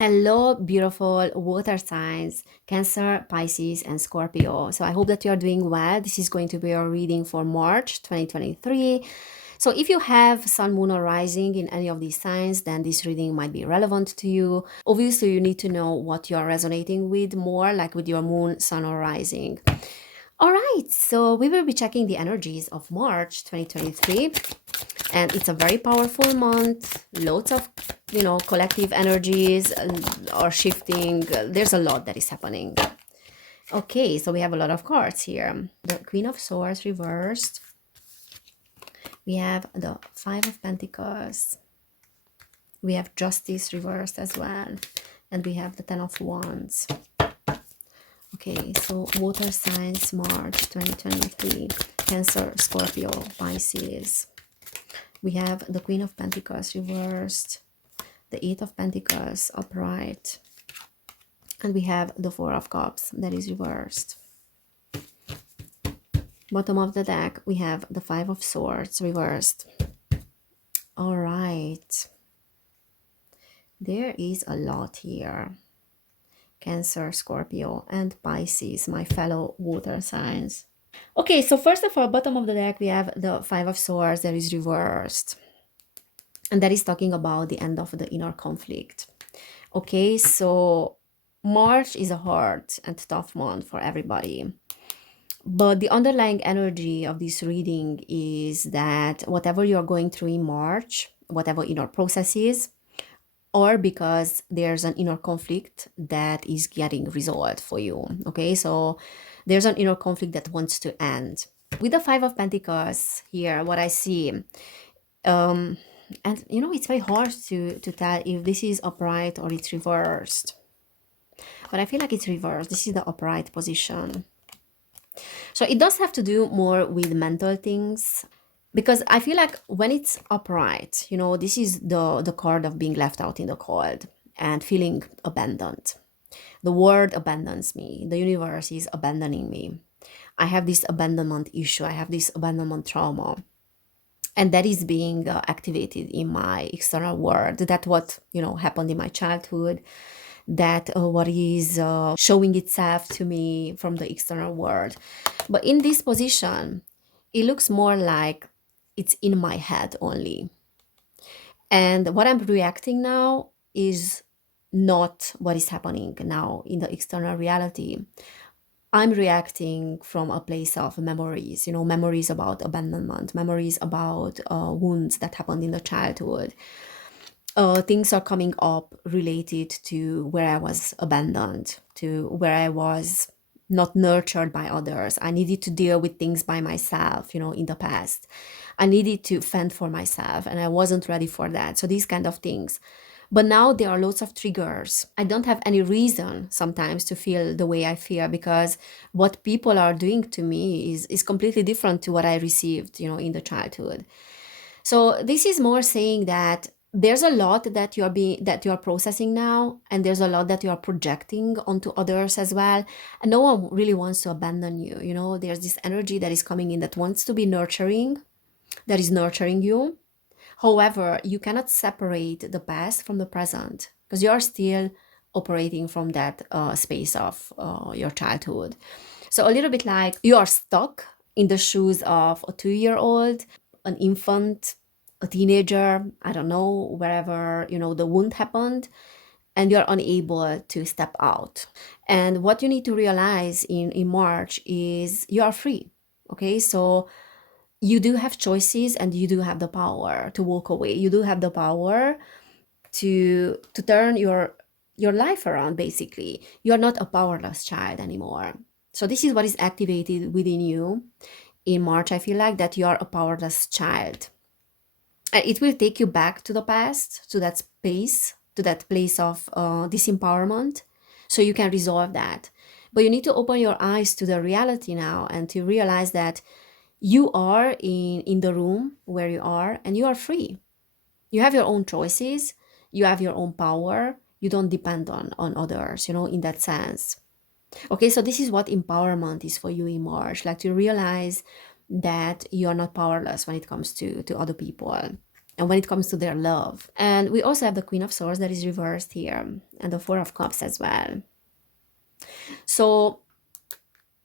Hello, beautiful water signs, Cancer, Pisces, and Scorpio. So I hope that you're doing well. This is going to be your reading for March 2023. So if you have Sun, Moon, or Rising in any of these signs, then this reading might be relevant to you. Obviously, you need to know what you're resonating with more, like with your Moon, Sun, or Rising. All right, so we will be checking the energies of March 2023, and it's a very powerful month. Lots of, collective energies are shifting. There's a lot that is happening. Okay, so we have a lot of cards here. The Queen of Swords reversed. We have the Five of Pentacles. We have Justice reversed as well. And we have the Ten of Wands. Okay, so water signs, March 2023. Cancer, Scorpio, Pisces. We have the Queen of Pentacles reversed. The Eight of Pentacles upright. And we have the Four of Cups that is reversed. Bottom of the deck, we have the Five of Swords reversed. All right. There is a lot here. Cancer, Scorpio, and Pisces, my fellow water signs. Okay, so first of all, bottom of the deck, we have the Five of Swords that is reversed. And that is talking about the end of the inner conflict. Okay, so March is a hard and tough month for everybody. But the underlying energy of this reading is that whatever you're going through in March, whatever inner process is, or because there's an inner conflict that is getting resolved for you. Okay, so there's an inner conflict that wants to end. With the Five of Pentacles here, what I see, and it's very hard to tell if this is upright or it's reversed. But I feel like it's reversed. This is the upright position. So it does have to do more with mental things, because I feel like when it's upright, this is the card of being left out in the cold and feeling abandoned. The world abandons me. The universe is abandoning me. I have this abandonment issue. I have this abandonment trauma. And that is being activated in my external world. That's what, happened in my childhood. That what is showing itself to me from the external world. But in this position, it looks more like it's in my head only. And what I'm reacting now is not what is happening now in the external reality. I'm reacting from a place of memories, memories about abandonment, memories about wounds that happened in the childhood. Things are coming up related to where I was abandoned, to where I was not nurtured by others. I needed to deal with things by myself, in the past. I needed to fend for myself and I wasn't ready for that. So these kind of things. But now there are lots of triggers. I don't have any reason sometimes to feel the way I feel, because what people are doing to me is completely different to what I received, in the childhood. So this is more saying that there's a lot that you're processing now, and there's a lot that you are projecting onto others as well. And no one really wants to abandon you. There's this energy that is coming in that wants to be nurturing, that is nurturing you. However, you cannot separate the past from the present, because you are still operating from that space of your childhood. So a little bit like you are stuck in the shoes of a 2-year-old, an infant, a teenager, I don't know, wherever, the wound happened, and you're unable to step out. And what you need to realize in March is you are free. Okay, so you do have choices and you do have the power to walk away. You do have the power to turn your life around. Basically, you're not a powerless child anymore. So this is what is activated within you in March. I feel like that you are a powerless child. And it will take you back to the past, to that space, to that place of disempowerment, so you can resolve that. But you need to open your eyes to the reality now and to realize that you are in the room where you are, and you are free. You have your own choices, you have your own power, you don't depend on others, in that sense. Okay, so this is what empowerment is for you in March, like to realize that you are not powerless when it comes to other people. and when it comes to their love. And we also have the Queen of Swords that is reversed here, and the Four of Cups as well. So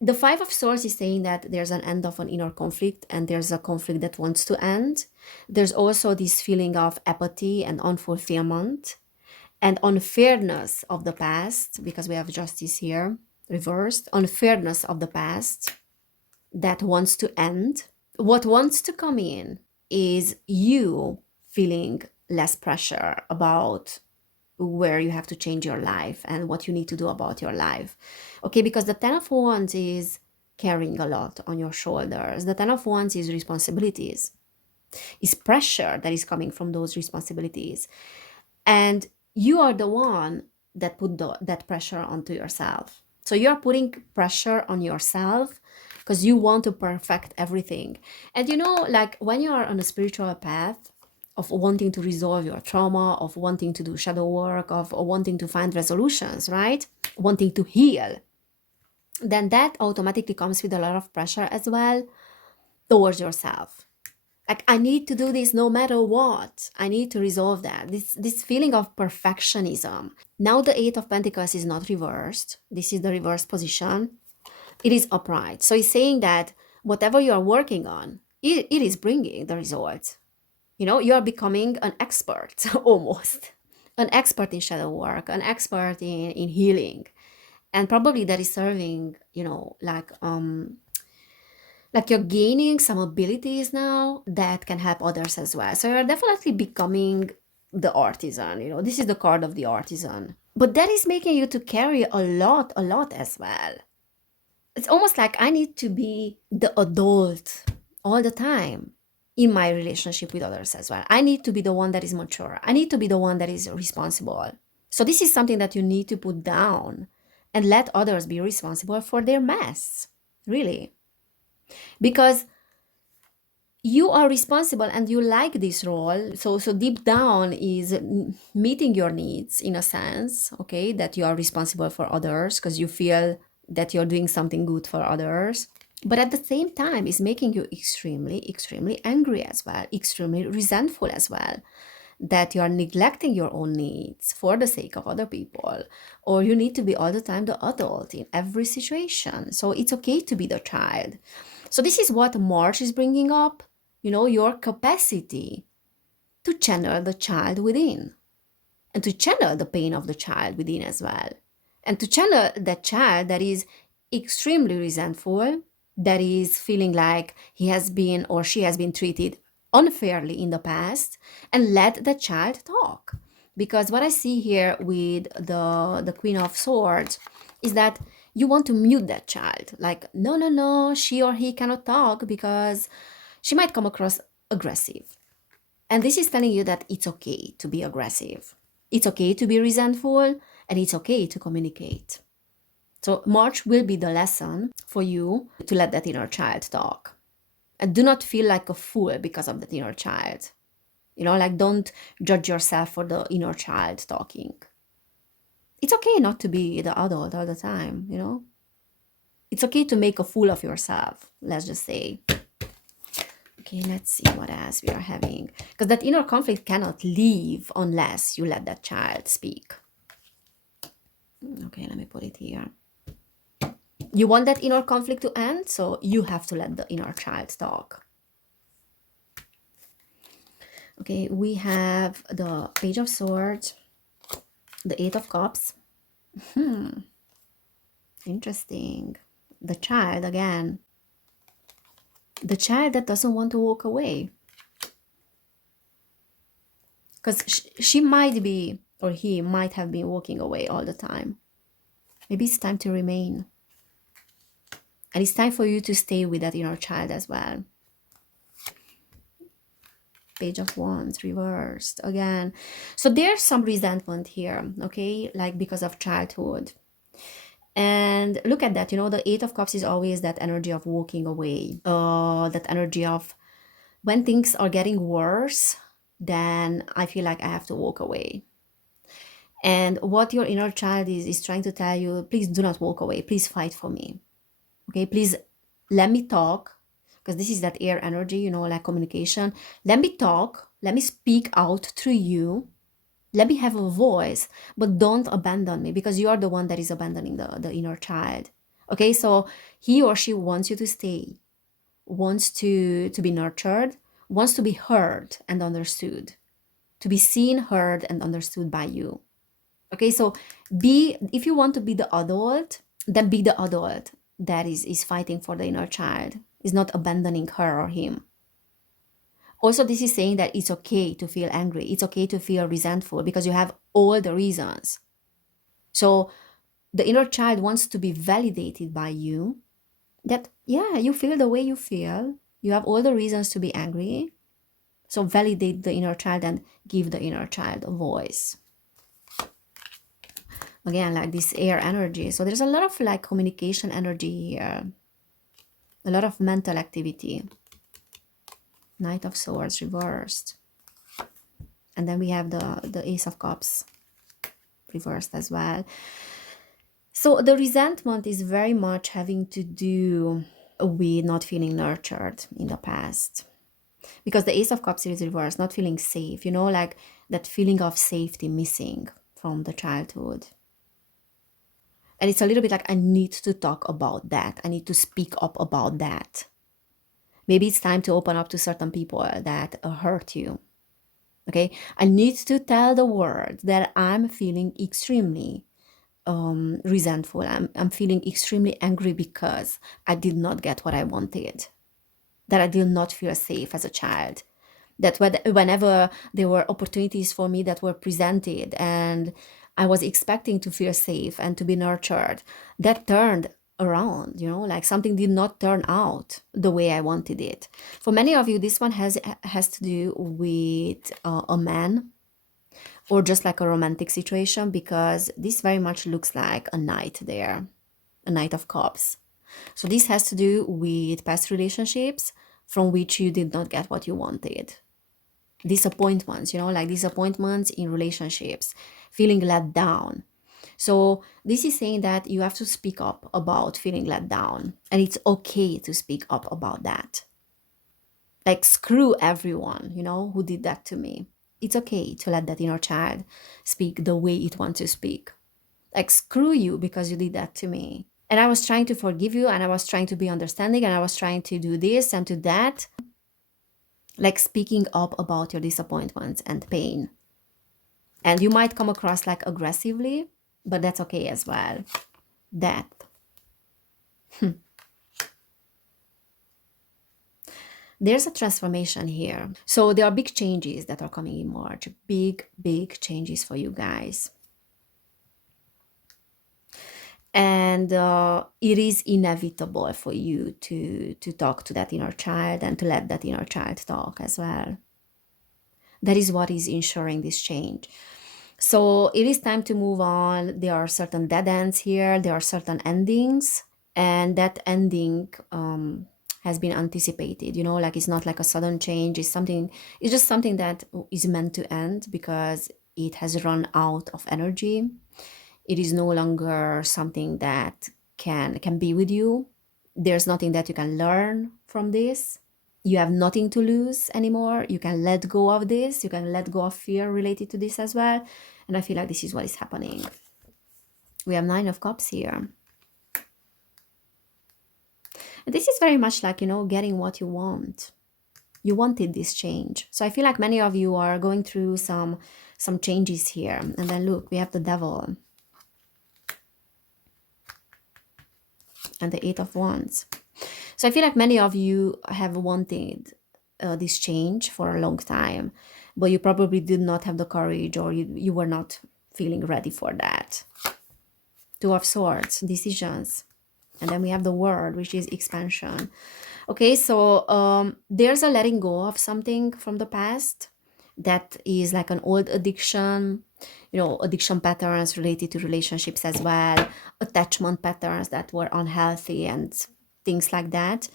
the Five of Swords is saying that there's an end of an inner conflict, and there's a conflict that wants to end. There's also this feeling of apathy and unfulfillment and unfairness of the past, because we have Justice here reversed. Unfairness of the past that wants to end. What wants to come in is you feeling less pressure about where you have to change your life and what you need to do about your life. Okay, because the Ten of Wands is carrying a lot on your shoulders. The Ten of Wands is responsibilities, is pressure that is coming from those responsibilities. And you are the one that put that pressure onto yourself. So you're putting pressure on yourself because you want to perfect everything. And you know, like when you are on a spiritual path of wanting to resolve your trauma, of wanting to do shadow work, of wanting to find resolutions, right? Wanting to heal, then that automatically comes with a lot of pressure as well towards yourself. Like, I need to do this no matter what. I need to resolve that. This feeling of perfectionism. Now the Eight of Pentacles is not reversed. This is the reverse position. It is upright. So it's saying that whatever you are working on, it is bringing the results. You know, you are becoming an expert almost. An expert in shadow work, an expert in healing. And probably that is serving, you know, like you're gaining some abilities now that can help others as well. So you're definitely becoming the artisan. You know, this is the card of the artisan. But that is making you to carry a lot as well. It's almost like I need to be the adult all the time in my relationship with others as well. I need to be the one that is mature. I need to be the one that is responsible. So this is something that you need to put down and let others be responsible for their mess. Really. Because you are responsible and you like this role. So deep down is meeting your needs in a sense, okay, that you are responsible for others because you feel that you're doing something good for others. But at the same time, it's making you extremely angry as well, extremely resentful as well, that you are neglecting your own needs for the sake of other people, or you need to be all the time the adult in every situation. So it's okay to be the child. So this is what March is bringing up, you know, your capacity to channel the child within, and to channel the pain of the child within as well, and to channel that child that is extremely resentful, that is feeling like he has been or she has been treated unfairly in the past, and let the child talk. Because what I see here with the Queen of Swords is that you want to mute that child. Like, no, she or he cannot talk because she might come across aggressive. And this is telling you that it's okay to be aggressive. It's okay to be resentful, and it's okay to communicate. So March will be the lesson for you to let that inner child talk. And do not feel like a fool because of that inner child. You know, like, don't judge yourself for the inner child talking. It's okay not to be the adult all the time, you know? It's okay to make a fool of yourself, let's just say. Okay, let's see what else we are having. Because that inner conflict cannot leave unless you let that child speak. Okay, let me put it here. You want that inner conflict to end, so you have to let the inner child talk. Okay, we have the Page of Swords, the Eight of Cups. Interesting. The child again. The child that doesn't want to walk away. Because she might be, or he might have been walking away all the time. Maybe it's time to remain. And it's time for you to stay with that inner child as well. Page of Wands reversed again. So there's some resentment here, okay? Like because of childhood. And look at that, you know, the Eight of Cups is always that energy of walking away. That energy of when things are getting worse, then I feel like I have to walk away. And what your inner child is trying to tell you, please do not walk away. Please fight for me. Okay, please let me talk. Because this is that air energy, you know, like communication. Let me talk Let me speak out through you. Let me have a voice, but don't abandon me, because you are the one that is abandoning the inner child. Okay, so he or she wants you to stay, wants to be nurtured, wants to be heard and understood, to be seen, heard, and understood by you. Okay, so if you want to be the adult, then be the adult that is fighting for the inner child, is not abandoning her or him. Also, this is saying that it's okay to feel angry, it's okay to feel resentful, because you have all the reasons. So the inner child wants to be validated by you, that yeah, you feel the way you feel, you have all the reasons to be angry. So validate the inner child and give the inner child a voice. Again, like this air energy, so there's a lot of like communication energy here, a lot of mental activity. Knight of Swords reversed, and then we have the Ace of Cups reversed as well. So the resentment is very much having to do with not feeling nurtured in the past, because the Ace of Cups is reversed, not feeling safe, you know, like that feeling of safety missing from the childhood. And it's a little bit like, I need to talk about that, I need to speak up about that. Maybe it's time to open up to certain people that hurt you. Okay, I need to tell the world that I'm feeling extremely resentful. I'm feeling extremely angry because I did not get what I wanted, that I did not feel safe as a child, that whenever there were opportunities for me that were presented and I was expecting to feel safe and to be nurtured, that turned around, you know, like something did not turn out the way I wanted it. For many of you, this one has to do with a man, or just like a romantic situation, because this very much looks like a knight there, a Knight of Cups. So this has to do with past relationships from which you did not get what you wanted. Disappointments, you know, like disappointments in relationships, feeling let down. So this is saying that you have to speak up about feeling let down, and it's okay to speak up about that. Like, screw everyone, you know, who did that to me. It's okay to let that inner child speak the way it wants to speak. Like, screw you because you did that to me. And I was trying to forgive you, and I was trying to be understanding, and I was trying to do this and to that. Like, speaking up about your disappointments and pain. And you might come across like aggressively, but that's okay as well. That. There's a transformation here. So there are big changes that are coming in March. Big changes for you guys. And it is inevitable for you to talk to that inner child and to let that inner child talk as well. That is what is ensuring this change. So it is time to move on. There are certain dead ends here, there are certain endings, and that ending has been anticipated, you know, like it's not like a sudden change, it's just something that is meant to end because it has run out of energy. It is no longer something that can be with you. There's nothing that you can learn from this. You have nothing to lose anymore. You can let go of this. You can let go of fear related to this as well. And I feel like this is what is happening. We have Nine of Cups here. And this is very much like, you know, getting what you want. You wanted this change. So I feel like many of you are going through some changes here. And then look, we have the Devil and the Eight of Wands. So I feel like many of you have wanted this change for a long time, but you probably did not have the courage, or you were not feeling ready for that. Two of Swords, decisions. And then we have the World, which is expansion. Okay, so there's a letting go of something from the past that is like an old addiction, you know, addiction patterns related to relationships as well, attachment patterns that were unhealthy and things like that.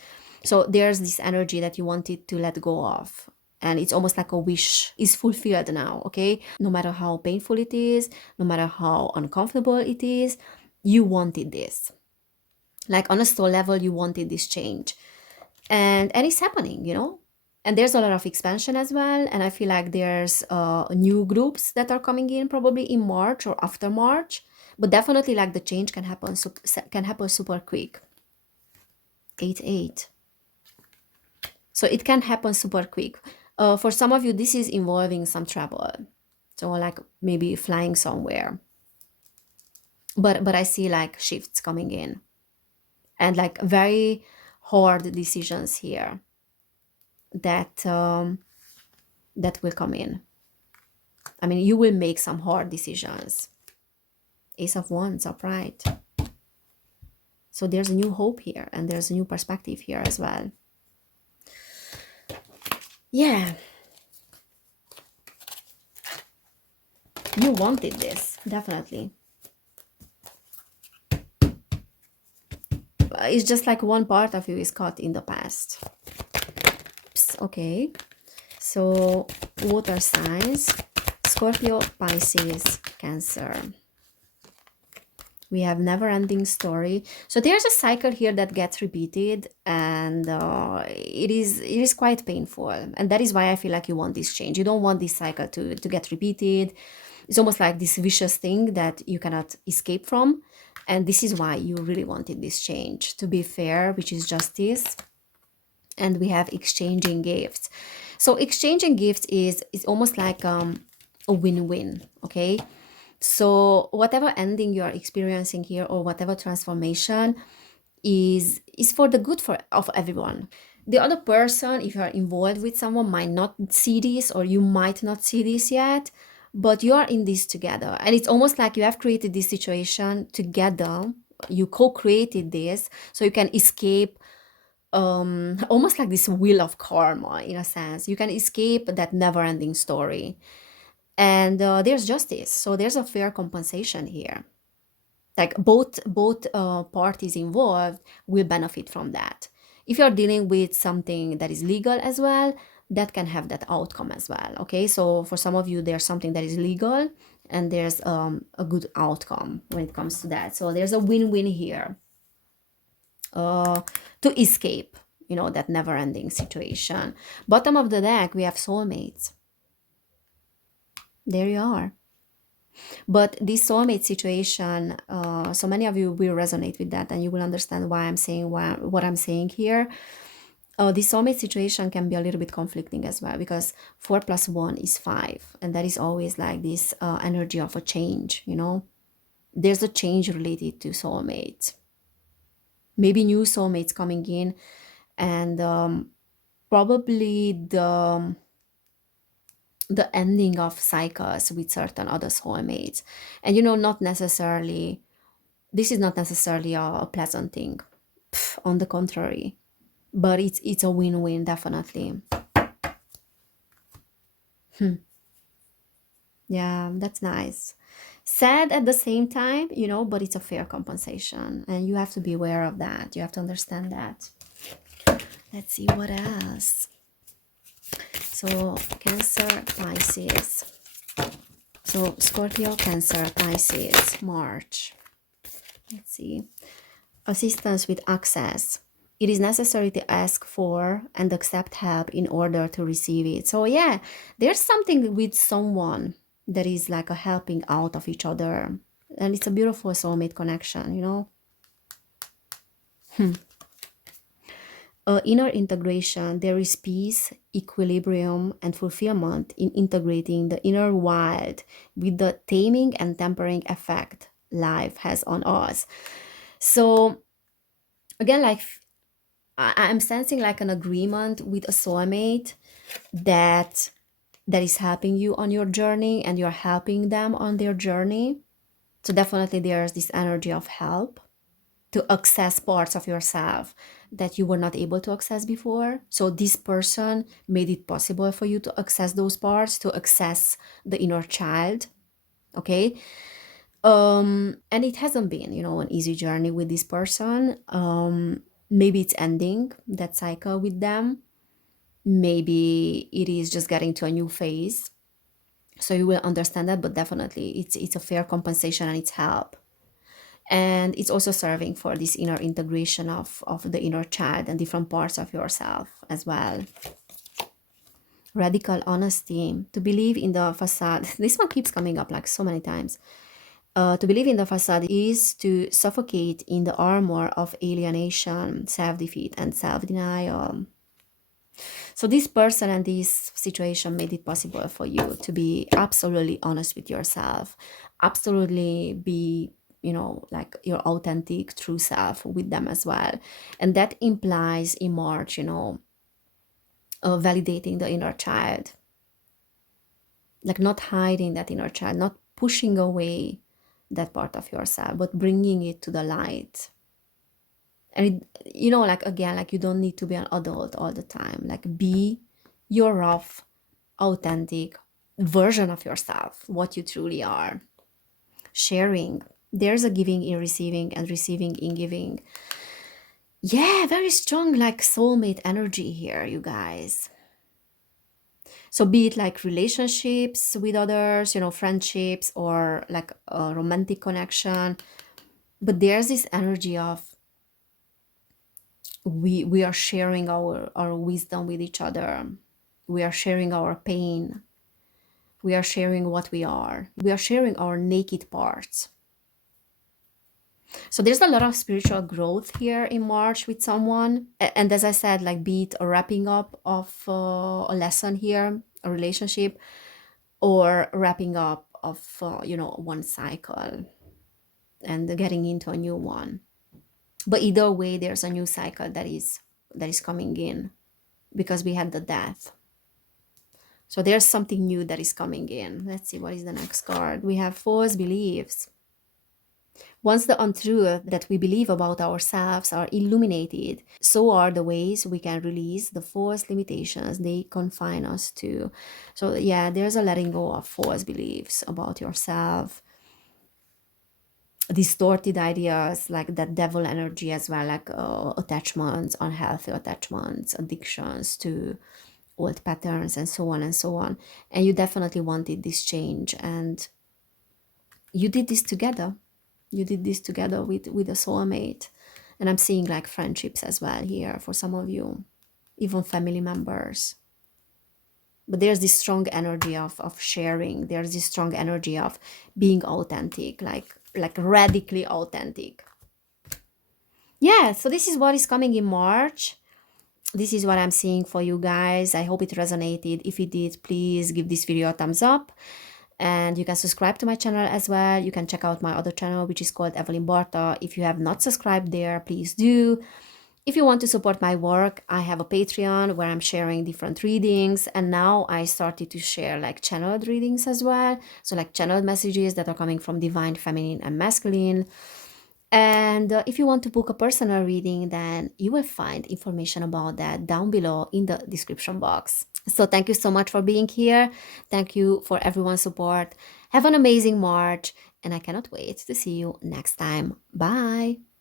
So there's this energy that you wanted to let go of. And it's almost like a wish is fulfilled now, okay? No matter how painful it is, no matter how uncomfortable it is, you wanted this. Like on a soul level, you wanted this change. And it's happening, you know? And there's a lot of expansion as well, and I feel like there's new groups that are coming in probably in March or after March, but definitely like the change can happen super quick. 8-8. So it can happen super quick. For some of you, this is involving some travel, so like maybe flying somewhere. But I see like shifts coming in, and like very hard decisions here that that will come in. I mean, you will make some hard decisions. Ace of Wands upright. So there's a new hope here, and there's a new perspective here as well. Yeah. You wanted this, definitely. It's just like one part of you is caught in the past. Oops, okay. So, water signs, Scorpio, Pisces, Cancer. We have never-ending story. So there's a cycle here that gets repeated, and it is quite painful. And that is why I feel like you want this change. You don't want this cycle to get repeated. It's almost like this vicious thing that you cannot escape from. And this is why you really wanted this change. To be fair, which is justice. And we have exchanging gifts. So exchanging gifts is almost like a win-win, okay? So whatever ending you are experiencing here, or whatever transformation is for the good of everyone. The other person, if you are involved with someone, might not see this, or you might not see this yet, but you are in this together. And it's almost like you have created this situation together. You co-created this so you can escape, almost like this wheel of karma, in a sense. You can escape that never-ending story. And there's justice, so there's a fair compensation here. Like both parties involved will benefit from that. If you're dealing with something that is legal as well, that can have that outcome as well. Okay, so for some of you, there's something that is legal, and there's a good outcome when it comes to that. So there's a win-win here, to escape, that never-ending situation. Bottom of the deck, we have soulmates. There you are. But this soulmate situation, so many of you will resonate with that, and you will understand why I'm saying what I'm saying here. This soulmate situation can be a little bit conflicting as well, because 4 + 1 is 5, and that is always like this energy of a change. There's a change related to soulmates. Maybe new soulmates coming in, and probably the ending of cycles with certain other soulmates. And not necessarily, this is not necessarily a pleasant thing. On the contrary, but it's a win-win, definitely. Yeah, that's nice. Sad at the same time, but it's a fair compensation, and you have to be aware of that. You have to understand that. Let's see what else. So Cancer, Pisces. So Scorpio, Cancer, Pisces, March. Let's see. Assistance with access. It is necessary to ask for and accept help in order to receive it. So yeah, there's something with someone that is like a helping out of each other. And it's a beautiful soulmate connection. Inner integration. There is peace, equilibrium, and fulfillment in integrating the inner wild with the taming and tempering effect life has on us. So again, like I'm sensing like an agreement with a soulmate that is helping you on your journey, and you're helping them on their journey. So definitely there's this energy of help to access parts of yourself that you were not able to access before. So this person made it possible for you to access those parts, to access the inner child. Okay. And it hasn't been, an easy journey with this person. Maybe it's ending that cycle with them. Maybe it is just getting to a new phase. So you will understand that, but definitely it's a fair compensation, and it's help. And it's also serving for this inner integration of the inner child and different parts of yourself as well. Radical honesty, to believe in the facade. This one keeps coming up like so many times. To believe in the facade is to suffocate in the armor of alienation, self defeat, and self denial. So, this person and this situation made it possible for you to be absolutely honest with yourself, absolutely be, like your authentic, true self with them as well. And that implies in March, validating the inner child, like not hiding that inner child, not pushing away that part of yourself, but bringing it to the light. And like again, like you don't need to be an adult all the time. Like be your rough, authentic version of yourself, what you truly are. Sharing. There's a giving in receiving and receiving in giving. Yeah, very strong, like soulmate energy here, you guys. So be it like relationships with others, friendships or like a romantic connection. But there's this energy of we are sharing our wisdom with each other. We are sharing our pain. We are sharing what we are. We are sharing our naked parts. So there's a lot of spiritual growth here in March with someone. And as I said, like be it a wrapping up of a lesson here, a relationship, or wrapping up of one cycle and getting into a new one. But either way, there's a new cycle that is coming in because we had the death. So there's something new that is coming in. Let's see, what is the next card? We have false beliefs. Once the untruth that we believe about ourselves are illuminated, so are the ways we can release the false limitations they confine us to. So, yeah, there's a letting go of false beliefs about yourself, distorted ideas like that devil energy as well, like attachments, unhealthy attachments, addictions to old patterns, and so on and so on. And you definitely wanted this change, and you did this together. You did this together with a soulmate. And I'm seeing like friendships as well here for some of you, even family members. But there's this strong energy of sharing. There's this strong energy of being authentic, like radically authentic. Yeah, so this is what is coming in March. This is what I'm seeing for you guys. I hope it resonated. If it did, please give this video a thumbs up. And you can subscribe to my channel as well. You can check out my other channel, which is called Evelin Barta. If you have not subscribed there, please do. If you want to support my work, I have a Patreon where I'm sharing different readings. And now I started to share like channeled readings as well. So like channeled messages that are coming from divine, feminine, and masculine. And if you want to book a personal reading, then you will find information about that down below in the description box. So thank you so much for being here. Thank you for everyone's support. Have an amazing March, and I cannot wait to see you next time. Bye.